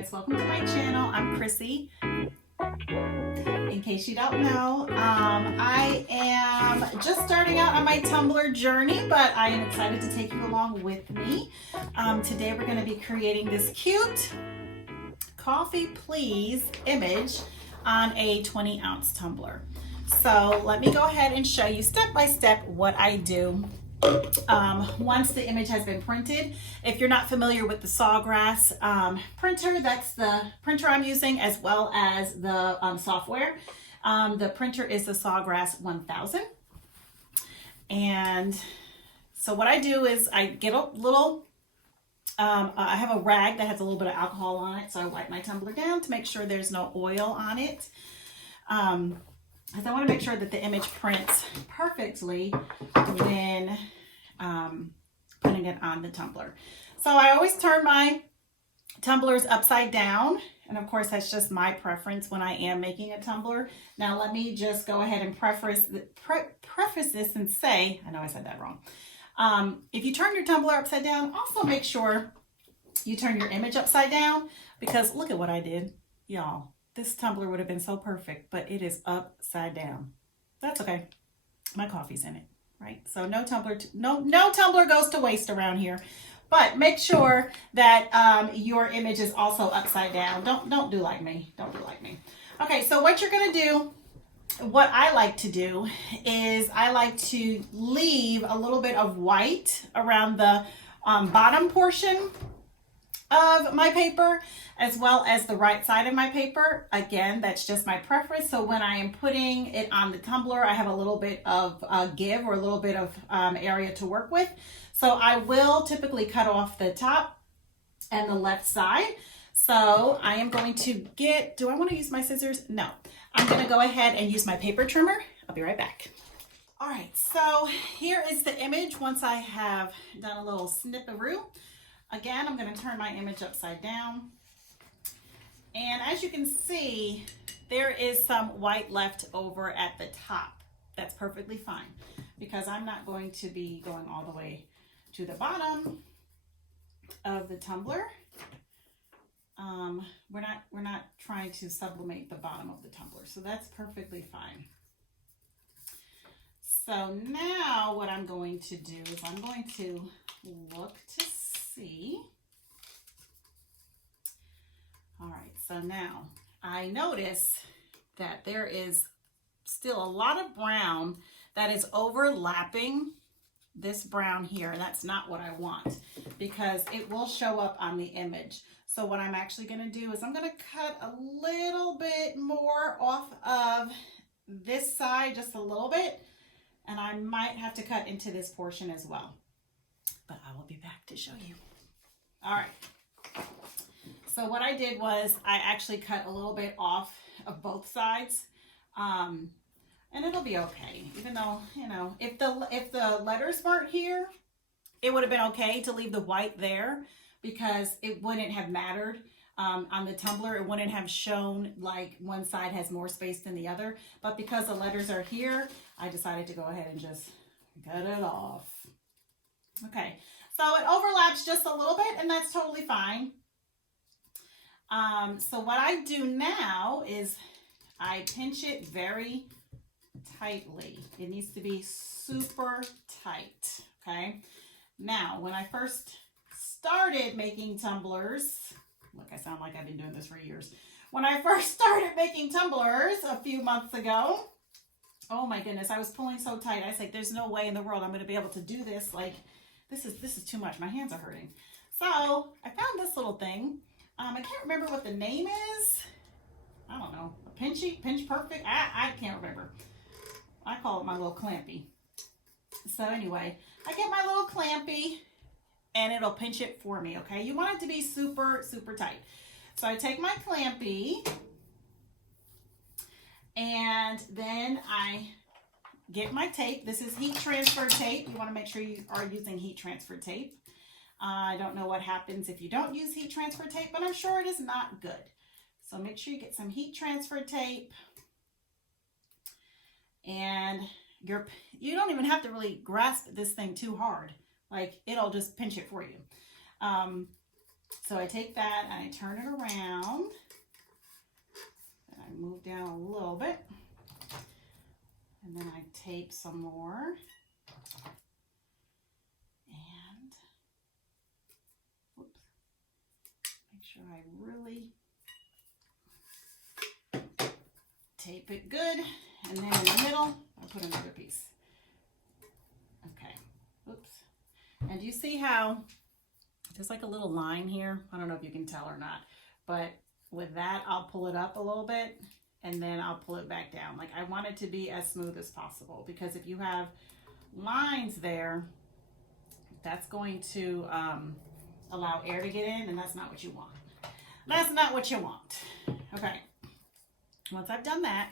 guys, welcome to my channel. I'm Chrissy. In case you don't know, I am just starting out on my Tumbler journey, but I am excited to take you along with me. Today we're going to be creating this cute coffee please image on a 20-ounce tumbler. So let me go ahead and show you step by step what I do once the image has been printed. If you're not familiar with the Sawgrass printer, that's the printer I'm using, as well as the software. The printer is the Sawgrass 1000. And so what I do is I get a little, I have a rag that has a little bit of alcohol on it, so I wipe my tumbler down to make sure there's no oil on it. Because I want to make sure that the image prints perfectly when putting it on the tumbler. So I always turn my tumblers upside down, and of course that's just my preference when I am making a tumbler. Now let me just go ahead and preface this and say, I know I said that wrong. If you turn your tumbler upside down, also make sure you turn your image upside down, because look at what I did, y'all. This tumbler would have been so perfect, but it is upside down. That's okay. My coffee's in it, right? So no tumbler goes to waste around here. But make sure that your image is also upside down. Don't do like me. Don't do like me. Okay, so what you're gonna do, what I like to do is I like to leave a little bit of white around the bottom portion of my paper, as well as the right side of my paper. Again, that's just my preference. So when I am putting it on the tumbler, I have a little bit of give, or a little bit of area to work with. So I will typically cut off the top and the left side. So I am going to get, do I want to use my scissors? No. I'm going to go ahead and use my paper trimmer. I'll be right back. All right, so here is the image once I have done a little snip-a-roo. Again, I'm going to turn my image upside down. And as you can see, there is some white left over at the top. That's perfectly fine, because I'm not going to be going all the way to the bottom of the tumbler. We're not trying to sublimate the bottom of the tumbler, so that's perfectly fine. So now what I'm going to do is I'm going to look to see. All right, so now I notice that there is still a lot of brown that is overlapping this brown here, and that's not what I want, because it will show up on the image. So what I'm actually going to do is I'm going to cut a little bit more off of this side, just a little bit, and I might have to cut into this portion as well, but I will be back to show you. All right, so what I did was I actually cut a little bit off of both sides, and it'll be okay, even though, you know, if the letters weren't here, it would have been okay to leave the white there, because it wouldn't have mattered on the tumbler. It wouldn't have shown like one side has more space than the other, but because the letters are here, I decided to go ahead and just cut it off. Okay, so it overlaps just a little bit, and that's totally fine. So what I do now is I pinch it very tightly. It needs to be super tight, okay? Now, when I first started making tumblers, look, I sound like I've been doing this for years. When I first started making tumblers a few months ago, oh my goodness, I was pulling so tight. I was like, there's no way in the world I'm going to be able to do this. Like, this is too much. My hands are hurting. So I found this little thing. I can't remember what the name is. I don't know. A pinch perfect? I can't remember. I call it my little clampy. So anyway, I get my little clampy, and it'll pinch it for me, okay? You want it to be super, super tight. So I take my clampy, and then I get my tape. This is heat transfer tape. You want to make sure you are using heat transfer tape. I don't know what happens if you don't use heat transfer tape, but I'm sure it is not good. So make sure you get some heat transfer tape. And you don't even have to really grasp this thing too hard. Like, it'll just pinch it for you. So I take that and I turn it around. And I move down a little bit. And then I tape some more. And, whoops, make sure I really tape it good. And then in the middle, I'll put another piece. Okay, oops. And you see how there's like a little line here? I don't know if you can tell or not, but with that, I'll pull it up a little bit and then I'll pull it back down. Like I want it to be as smooth as possible, because if you have lines there, that's going to allow air to get in, and that's not what you want. That's not what you want. Okay, once I've done that,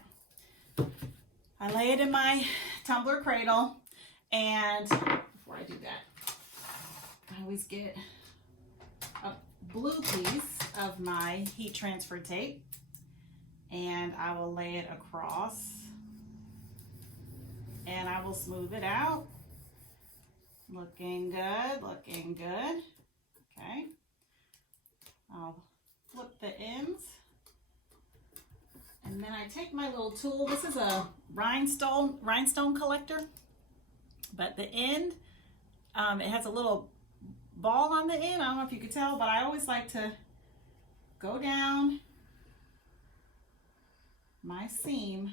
I lay it in my tumbler cradle, and before I do that, I always get a blue piece of my heat transfer tape, and I will lay it across, and I will smooth it out. Looking good, looking good. Okay, I'll flip the ends, and then I take my little tool. This is a rhinestone collector, but the end, it has a little ball on the end. I don't know if you could tell, but I always like to go down my seam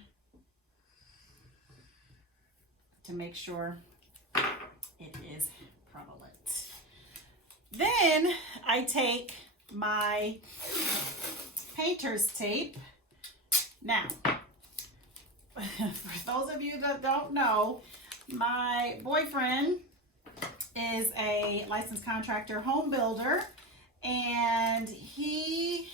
to make sure it is prevalent. Then I take my painter's tape. Now, for those of you that don't know, my boyfriend is a licensed contractor home builder, and he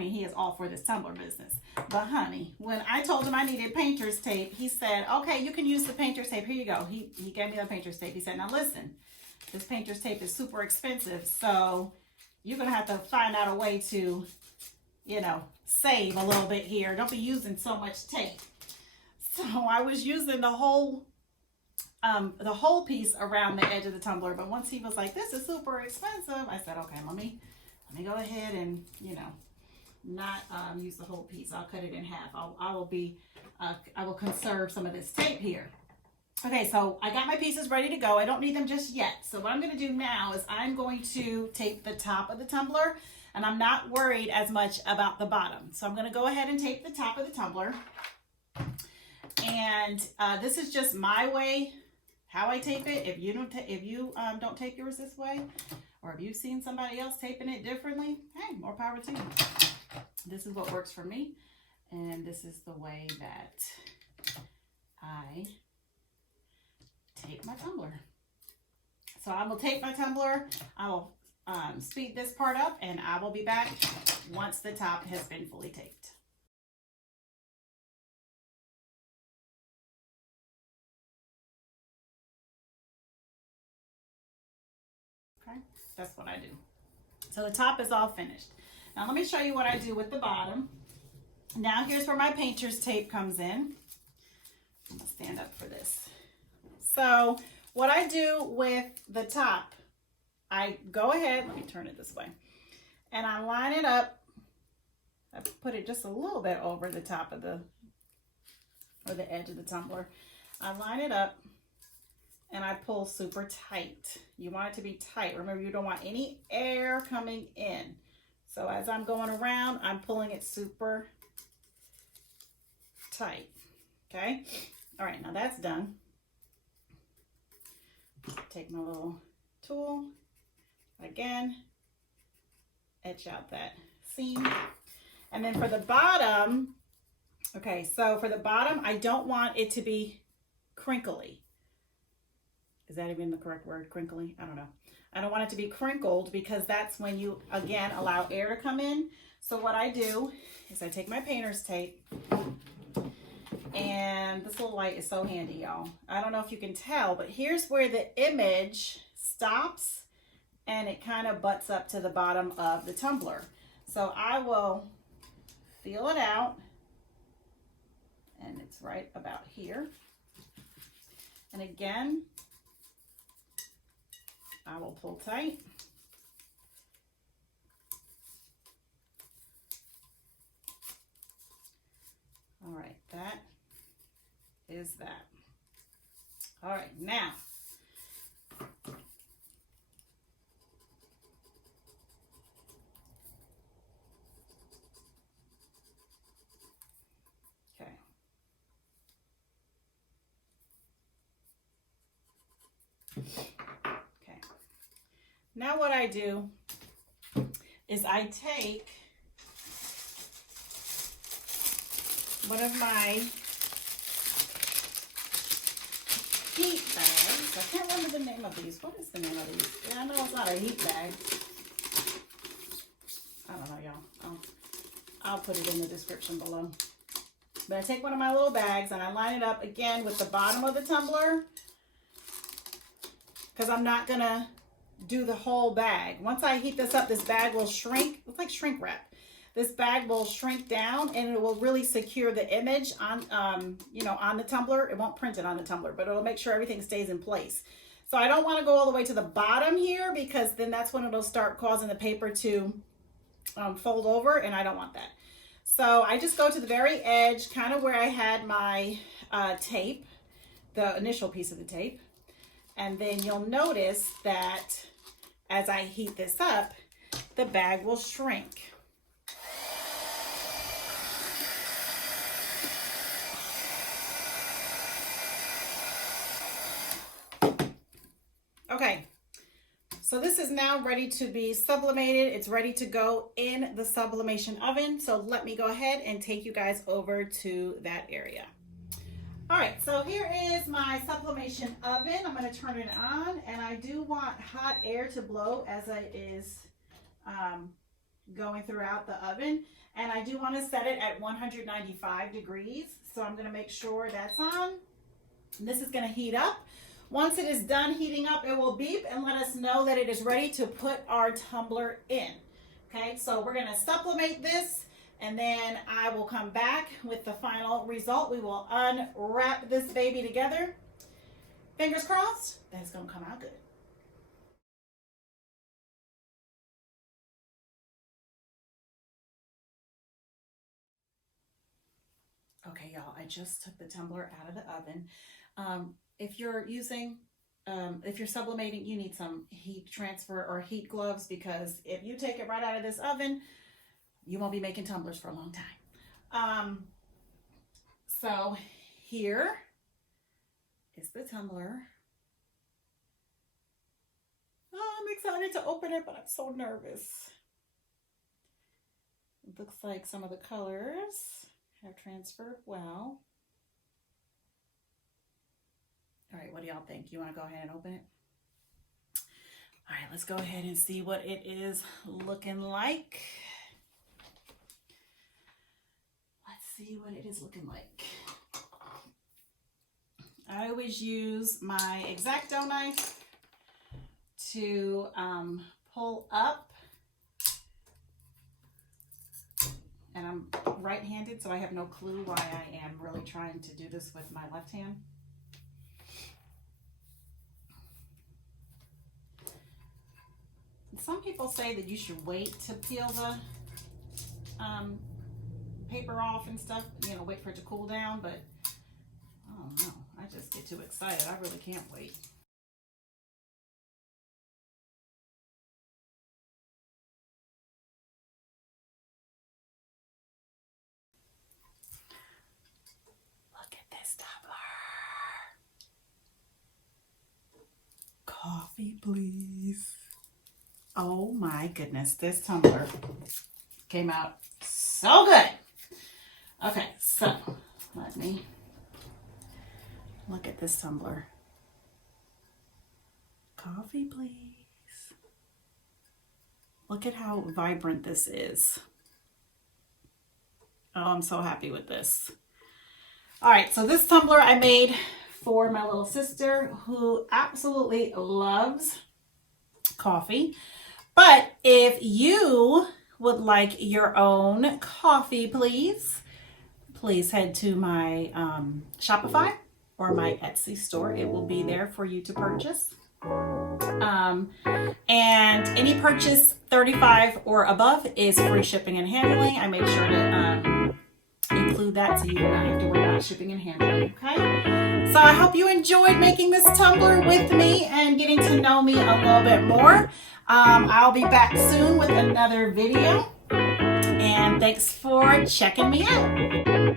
he is all for this tumbler business. But honey, when I told him I needed painter's tape, he said, okay, you can use the painter's tape. Here you go. He gave me the painter's tape. He said, now listen, this painter's tape is super expensive, so you're going to have to find out a way to, you know, save a little bit here. Don't be using so much tape. So I was using the whole piece around the edge of the tumbler. But once he was like, this is super expensive, I said, okay, let me go ahead and, you know, not use the whole piece. I'll cut it in half. I will conserve some of this tape here. Okay, so I got my pieces ready to go. I don't need them just yet. So what I'm going to do now is I'm going to tape the top of the tumbler, and I'm not worried as much about the bottom. So I'm going to go ahead and tape the top of the tumbler. And this is just my way, how I tape it. If you don't tape yours this way, or if you've seen somebody else taping it differently, hey, more power to you. This is what works for me, and this is the way that I tape my tumbler. So I will tape my tumbler. I will speed this part up, and I will be back once the top has been fully taped. Okay, that's what I do. So the top is all finished. Now let me show you what I do with the bottom. Now here's where my painter's tape comes in. I'm gonna stand up for this. So what I do with the top, I go ahead, let me turn it this way, and I line it up. I put it just a little bit over the top of the edge of the tumbler. I line it up and I pull super tight. You want it to be tight. Remember, you don't want any air coming in. So as I'm going around, I'm pulling it super tight. Okay? All right, now that's done. Take my little tool, again, etch out that seam. And then for the bottom, okay, so for the bottom, I don't want it to be crinkly. Is that even the correct word, crinkly? I don't know. I don't want it to be crinkled, because that's when you, again, allow air to come in. So what I do is I take my painter's tape, and this little light is so handy, y'all. I don't know if you can tell, but here's where the image stops, and it kind of butts up to the bottom of the tumbler. So I will feel it out, and it's right about here. And again, I will pull tight. that is that. All right, now. Okay. Okay. Now what I do is I take one of my heat bags. I can't remember the name of these. What is the name of these? Yeah, I know it's not a heat bag. I don't know, y'all. I'll put it in the description below. But I take one of my little bags and I line it up again with the bottom of the tumbler, because I'm not going to do the whole bag. Once I heat this up, this bag will shrink. It's like shrink wrap. This bag will shrink down and it will really secure the image on, you know, on the tumbler. It won't print it on the tumbler, but it'll make sure everything stays in place. So I don't want to go all the way to the bottom here, because then that's when it'll start causing the paper to fold over, and I don't want that. So I just go to the very edge, kind of where I had my tape, the initial piece of the tape. And then you'll notice that as I heat this up, the bag will shrink. Okay, so this is now ready to be sublimated. It's ready to go in the sublimation oven. So let me go ahead and take you guys over to that area. All right, so here is my sublimation oven. I'm going to turn it on, and I do want hot air to blow as it is going throughout the oven. And I do want to set it at 195 degrees. So I'm going to make sure that's on. This is going to heat up. Once it is done heating up, it will beep and let us know that it is ready to put our tumbler in. Okay, so we're going to sublimate this, and then I will come back with the final result. We will unwrap this baby together. Fingers crossed that it's going to come out good. Okay, y'all, I just took the tumbler out of the oven. If you're using, if you're sublimating, you need some heat transfer or heat gloves, because if you take it right out of this oven, you won't be making tumblers for a long time. So here is the tumbler. Oh, I'm excited to open it, but I'm so nervous. It looks like some of the colors have transferred well. All right, what do y'all think? You want to go ahead and open it? All right, let's go ahead and see what it is looking like. Let's see what it is looking like. I always use my X-Acto knife to pull up. And I'm right-handed, so I have no clue why I am really trying to do this with my left hand. Some people say that you should wait to peel the paper off and stuff, you know, wait for it to cool down, but I don't know. I just get too excited. I really can't wait. Look at this tumbler. Coffee, please. Oh my goodness, this tumbler came out so good. Okay, so let me look at this tumbler. Coffee, please. Look at how vibrant this is. Oh, I'm so happy with this. All right, so this tumbler I made for my little sister, who absolutely loves coffee. But if you would like your own coffee, please head to my Shopify or my Etsy store. It will be there for you to purchase. And any purchase 35 or above is free shipping and handling. I make sure to include that, so you do not have to worry shipping and handling, okay? So I hope you enjoyed making this tumbler with me and getting to know me a little bit more. I'll be back soon with another video, and thanks for checking me out.